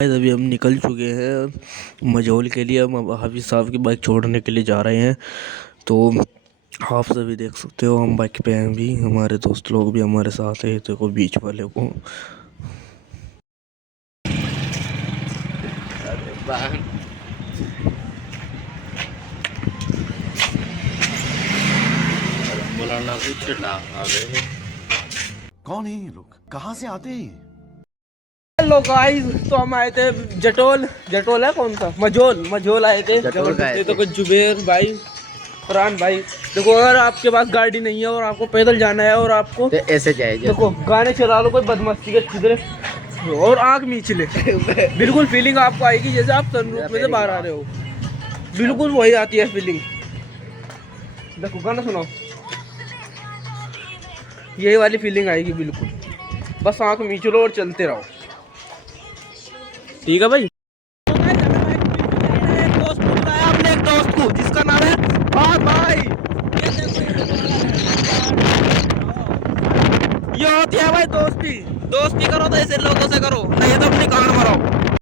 Guys, अभी हम निकल चुके हैं मजोल के लिए। हम अब हाफिज साहब की बाइक छोड़ने के लिए जा रहे हैं। तो आप सभी देख सकते हो हम बाइक पे हैं, भी हमारे दोस्त लोग भी हमारे साथ है। देखो बीच वाले को मौलाना कुछ ना आ गए। कौन है ये लोग, कहाँ से आते हैं ये? हेलो गाइस, तो हम आए थे जटोल। जटोल है कौन सा, मजोल आए थे। जटोल का आए थे। तो कुछ जुबेर भाई, फरहान भाई, देखो अगर आपके पास गाड़ी नहीं है और आपको पैदल जाना है और आपको तो ऐसे जाए देखो गाने चला लो कोई बदमस्ती के किधर और आग नीचे ले बिल्कुल फीलिंग आपको आएगी जैसे आप सनरूफ में से बाहर आ रहे हो। बिल्कुल वही आती है फीलिंग। देखो गाना सुनाओ, यही वाली फीलिंग आएगी बिल्कुल। बस आंख मींच लो और चलते रहो, ठीक है भाई। दोस्त को बुलाया अपने, एक दोस्त को जिसका नाम है फहद भाई। ये होती है भाई दोस्ती। दोस्ती करो तो ऐसे लोगों से करो, नहीं तो अपनी कान मराओ।